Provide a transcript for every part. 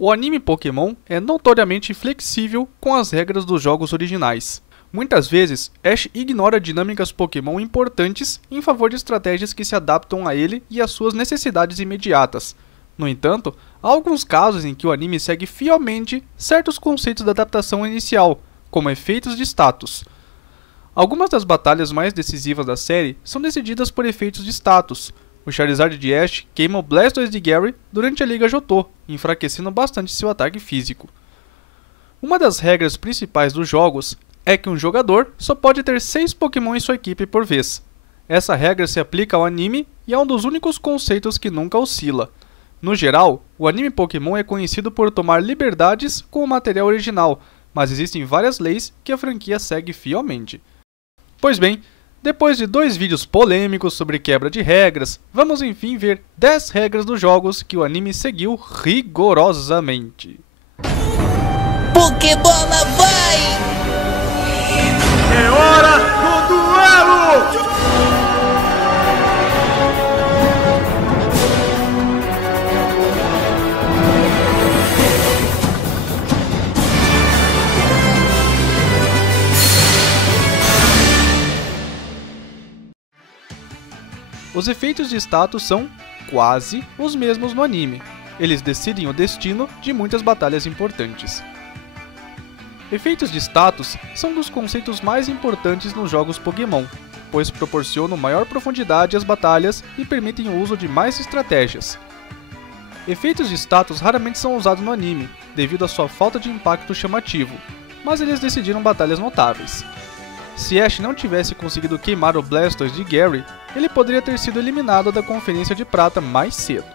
O anime Pokémon é notoriamente flexível com as regras dos jogos originais. Muitas vezes, Ash ignora dinâmicas Pokémon importantes em favor de estratégias que se adaptam a ele e às suas necessidades imediatas. No entanto, há alguns casos em que o anime segue fielmente certos conceitos da adaptação inicial, como efeitos de status. Algumas das batalhas mais decisivas da série são decididas por efeitos de status. O Charizard de Ash queima o Blastoise de Gary durante a Liga Johto, enfraquecendo bastante seu ataque físico. Uma das regras principais dos jogos é que um jogador só pode ter 6 Pokémon em sua equipe por vez. Essa regra se aplica ao anime e é um dos únicos conceitos que nunca oscila. No geral, o anime Pokémon é conhecido por tomar liberdades com o material original, mas existem várias leis que a franquia segue fielmente. Pois bem, depois de 2 vídeos polêmicos sobre quebra de regras, vamos enfim ver 10 regras dos jogos que o anime seguiu rigorosamente. Pokébola vai! É hora do duelo! Os efeitos de status são quase os mesmos no anime. Eles decidem o destino de muitas batalhas importantes. Efeitos de status são dos conceitos mais importantes nos jogos Pokémon, pois proporcionam maior profundidade às batalhas e permitem o uso de mais estratégias. Efeitos de status raramente são usados no anime, devido à sua falta de impacto chamativo, mas eles decidiram batalhas notáveis. Se Ash não tivesse conseguido queimar o Blastoise de Gary, ele poderia ter sido eliminado da Conferência de Prata mais cedo.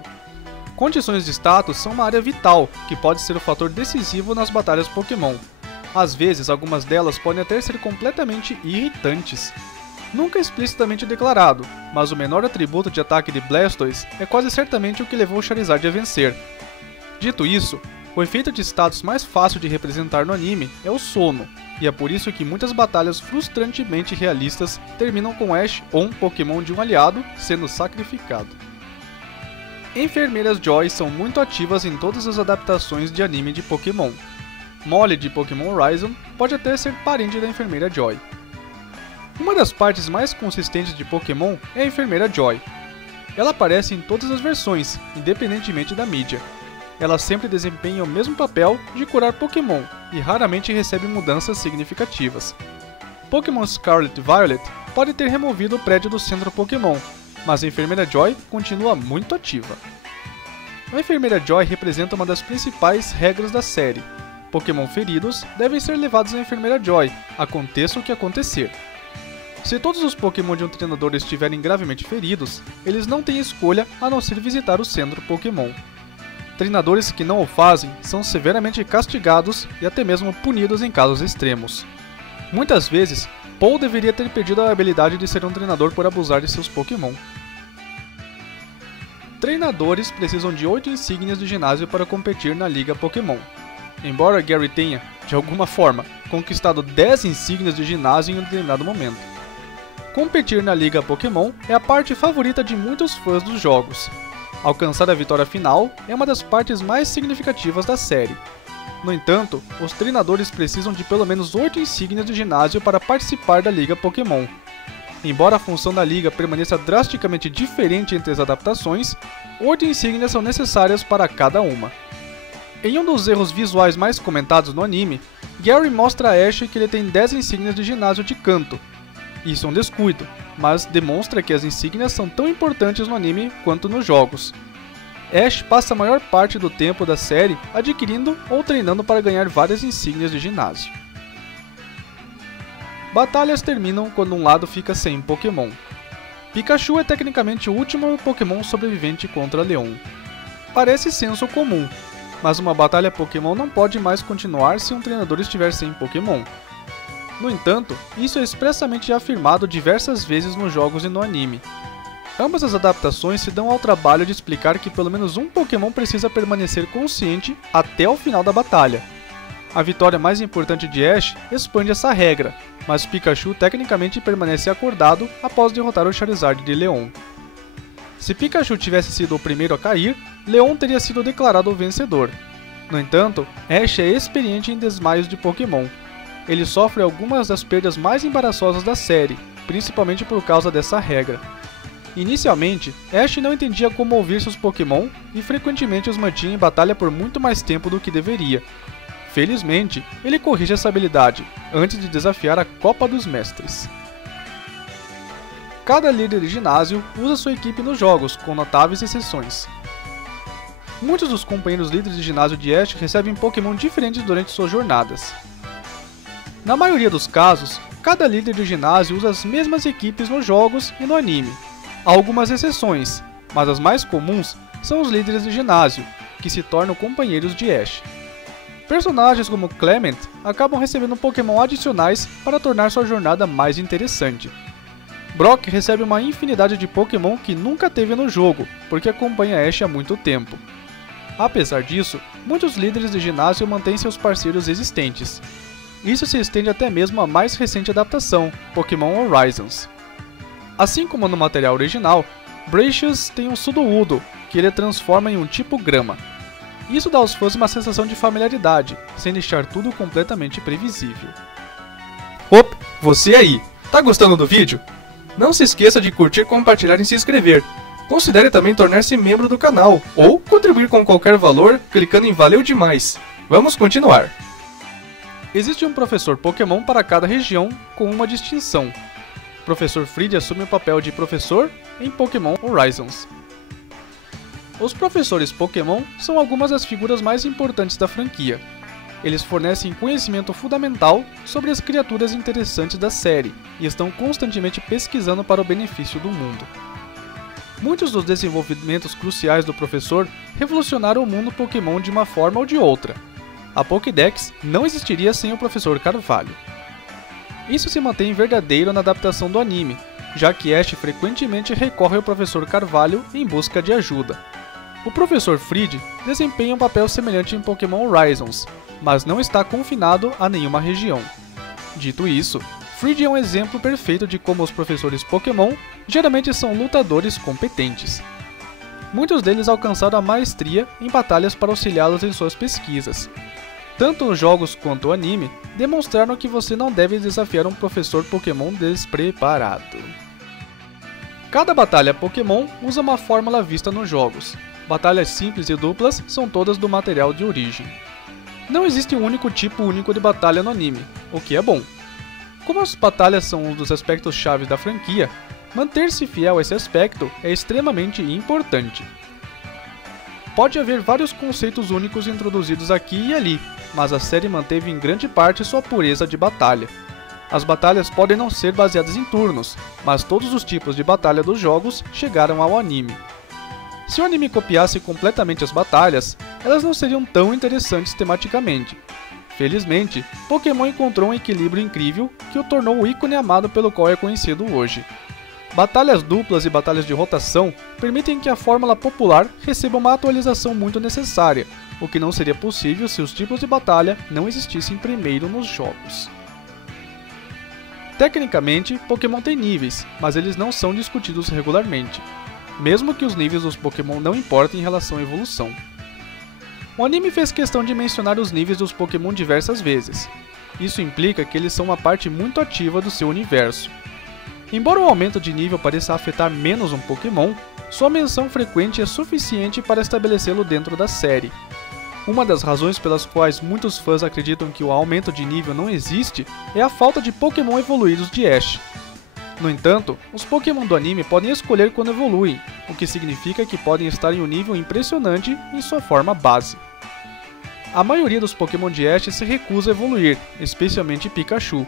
Condições de status são uma área vital, que pode ser o fator decisivo nas batalhas Pokémon. Às vezes, algumas delas podem até ser completamente irritantes. Nunca explicitamente declarado, mas o menor atributo de ataque de Blastoise é quase certamente o que levou o Charizard a vencer. Dito isso, o efeito de status mais fácil de representar no anime é o sono, e é por isso que muitas batalhas frustrantemente realistas terminam com Ash ou um Pokémon de um aliado sendo sacrificado. Enfermeiras Joy são muito ativas em todas as adaptações de anime de Pokémon. Molly de Pokémon Horizon pode até ser parente da Enfermeira Joy. Uma das partes mais consistentes de Pokémon é a Enfermeira Joy. Ela aparece em todas as versões, independentemente da mídia. Ela sempre desempenha o mesmo papel de curar Pokémon e raramente recebe mudanças significativas. Pokémon Scarlet e Violet pode ter removido o prédio do centro Pokémon, mas a Enfermeira Joy continua muito ativa. A Enfermeira Joy representa uma das principais regras da série. Pokémon feridos devem ser levados à Enfermeira Joy, aconteça o que acontecer. Se todos os Pokémon de um treinador estiverem gravemente feridos, eles não têm escolha a não ser visitar o centro Pokémon. Treinadores que não o fazem são severamente castigados e até mesmo punidos em casos extremos. Muitas vezes, Paul deveria ter perdido a habilidade de ser um treinador por abusar de seus Pokémon. Treinadores precisam de 8 insígnias de ginásio para competir na Liga Pokémon. Embora Gary tenha, de alguma forma, conquistado 10 insígnias de ginásio em um determinado momento. Competir na Liga Pokémon é a parte favorita de muitos fãs dos jogos. Alcançar a vitória final é uma das partes mais significativas da série. No entanto, os treinadores precisam de pelo menos 8 insígnias de ginásio para participar da Liga Pokémon. Embora a função da Liga permaneça drasticamente diferente entre as adaptações, 8 insígnias são necessárias para cada uma. Em um dos erros visuais mais comentados no anime, Gary mostra a Ash que ele tem 10 insígnias de ginásio de canto. Isso é um descuido, mas demonstra que as insígnias são tão importantes no anime quanto nos jogos. Ash passa a maior parte do tempo da série adquirindo ou treinando para ganhar várias insígnias de ginásio. Batalhas terminam quando um lado fica sem Pokémon. Pikachu é tecnicamente o último Pokémon sobrevivente contra Leon. Parece senso comum, mas uma batalha Pokémon não pode mais continuar se um treinador estiver sem Pokémon. No entanto, isso é expressamente afirmado diversas vezes nos jogos e no anime. Ambas as adaptações se dão ao trabalho de explicar que pelo menos um Pokémon precisa permanecer consciente até o final da batalha. A vitória mais importante de Ash expande essa regra, mas Pikachu tecnicamente permanece acordado após derrotar o Charizard de Leon. Se Pikachu tivesse sido o primeiro a cair, Leon teria sido declarado o vencedor. No entanto, Ash é experiente em desmaios de Pokémon. Ele sofre algumas das perdas mais embaraçosas da série, principalmente por causa dessa regra. Inicialmente, Ash não entendia como ouvir seus Pokémon e frequentemente os mantinha em batalha por muito mais tempo do que deveria. Felizmente, ele corrige essa habilidade, antes de desafiar a Copa dos Mestres. Cada líder de ginásio usa sua equipe nos jogos, com notáveis exceções. Muitos dos companheiros líderes de ginásio de Ash recebem Pokémon diferentes durante suas jornadas. Na maioria dos casos, cada líder de ginásio usa as mesmas equipes nos jogos e no anime. Há algumas exceções, mas as mais comuns são os líderes de ginásio, que se tornam companheiros de Ash. Personagens como Clement acabam recebendo Pokémon adicionais para tornar sua jornada mais interessante. Brock recebe uma infinidade de Pokémon que nunca teve no jogo, porque acompanha Ash há muito tempo. Apesar disso, muitos líderes de ginásio mantêm seus parceiros existentes. Isso se estende até mesmo à mais recente adaptação, Pokémon Horizons. Assim como no material original, Bracious tem um Sudowoodo, que ele transforma em um tipo grama. Isso dá aos fãs uma sensação de familiaridade, sem deixar tudo completamente previsível. Opa, você aí, tá gostando do vídeo? Não se esqueça de curtir, compartilhar e se inscrever. Considere também tornar-se membro do canal, ou contribuir com qualquer valor clicando em Valeu Demais. Vamos continuar. Existe um professor Pokémon para cada região, com uma distinção. O Professor Fried assume o papel de professor em Pokémon Horizons. Os professores Pokémon são algumas das figuras mais importantes da franquia. Eles fornecem conhecimento fundamental sobre as criaturas interessantes da série e estão constantemente pesquisando para o benefício do mundo. Muitos dos desenvolvimentos cruciais do professor revolucionaram o mundo Pokémon de uma forma ou de outra. A Pokédex não existiria sem o Professor Carvalho. Isso se mantém verdadeiro na adaptação do anime, já que Ash frequentemente recorre ao Professor Carvalho em busca de ajuda. O Professor Fried desempenha um papel semelhante em Pokémon Horizons, mas não está confinado a nenhuma região. Dito isso, Fried é um exemplo perfeito de como os professores Pokémon geralmente são lutadores competentes. Muitos deles alcançaram a maestria em batalhas para auxiliá-los em suas pesquisas. Tanto os jogos quanto o anime demonstraram que você não deve desafiar um professor Pokémon despreparado. Cada batalha Pokémon usa uma fórmula vista nos jogos. Batalhas simples e duplas são todas do material de origem. Não existe um único tipo único de batalha no anime, o que é bom. Como as batalhas são um dos aspectos chaves da franquia, manter-se fiel a esse aspecto é extremamente importante. Pode haver vários conceitos únicos introduzidos aqui e ali, mas a série manteve em grande parte sua pureza de batalha. As batalhas podem não ser baseadas em turnos, mas todos os tipos de batalha dos jogos chegaram ao anime. Se o anime copiasse completamente as batalhas, elas não seriam tão interessantes tematicamente. Felizmente, Pokémon encontrou um equilíbrio incrível que o tornou o ícone amado pelo qual é conhecido hoje. Batalhas duplas e batalhas de rotação permitem que a fórmula popular receba uma atualização muito necessária, o que não seria possível se os tipos de batalha não existissem primeiro nos jogos. Tecnicamente, Pokémon tem níveis, mas eles não são discutidos regularmente, mesmo que os níveis dos Pokémon não importem em relação à evolução. O anime fez questão de mencionar os níveis dos Pokémon diversas vezes. Isso implica que eles são uma parte muito ativa do seu universo. Embora o aumento de nível pareça afetar menos um Pokémon, sua menção frequente é suficiente para estabelecê-lo dentro da série. Uma das razões pelas quais muitos fãs acreditam que o aumento de nível não existe é a falta de Pokémon evoluídos de Ash. No entanto, os Pokémon do anime podem escolher quando evoluem, o que significa que podem estar em um nível impressionante em sua forma base. A maioria dos Pokémon de Ash se recusa a evoluir, especialmente Pikachu.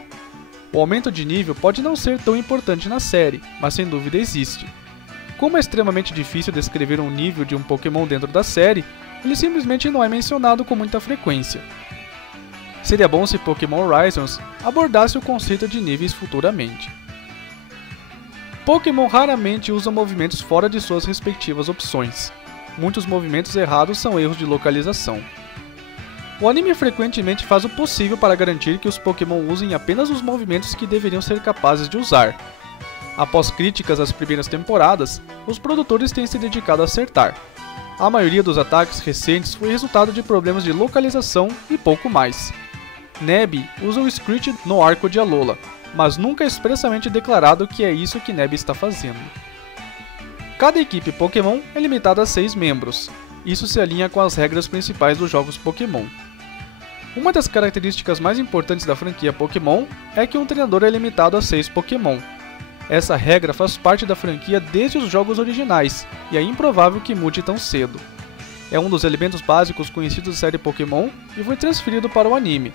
O aumento de nível pode não ser tão importante na série, mas sem dúvida existe. Como é extremamente difícil descrever um nível de um Pokémon dentro da série, ele simplesmente não é mencionado com muita frequência. Seria bom se Pokémon Horizons abordasse o conceito de níveis futuramente. Pokémon raramente usam movimentos fora de suas respectivas opções. Muitos movimentos errados são erros de localização. O anime frequentemente faz o possível para garantir que os Pokémon usem apenas os movimentos que deveriam ser capazes de usar. Após críticas às primeiras temporadas, os produtores têm se dedicado a acertar. A maioria dos ataques recentes foi resultado de problemas de localização e pouco mais. Nebby usa o Screech no arco de Alola, mas nunca é expressamente declarado que é isso que Nebby está fazendo. Cada equipe Pokémon é limitada a 6 membros. Isso se alinha com as regras principais dos jogos Pokémon. Uma das características mais importantes da franquia Pokémon é que um treinador é limitado a 6 Pokémon. Essa regra faz parte da franquia desde os jogos originais, e é improvável que mude tão cedo. É um dos elementos básicos conhecidos da série Pokémon e foi transferido para o anime.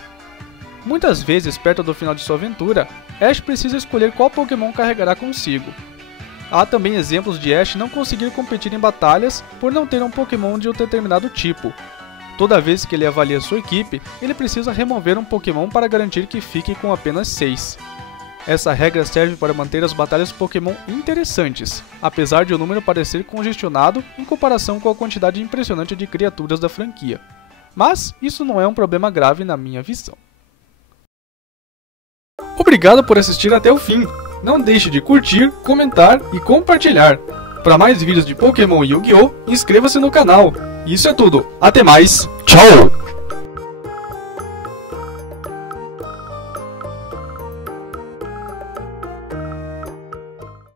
Muitas vezes, perto do final de sua aventura, Ash precisa escolher qual Pokémon carregará consigo. Há também exemplos de Ash não conseguir competir em batalhas por não ter um Pokémon de um determinado tipo. Toda vez que ele avalia sua equipe, ele precisa remover um Pokémon para garantir que fique com apenas 6. Essa regra serve para manter as batalhas Pokémon interessantes, apesar de o número parecer congestionado em comparação com a quantidade impressionante de criaturas da franquia. Mas isso não é um problema grave na minha visão. Obrigado por assistir até o fim. Não deixe de curtir, comentar e compartilhar. Para mais vídeos de Pokémon e Yu-Gi-Oh!, inscreva-se no canal. Isso é tudo. Até mais. Tchau!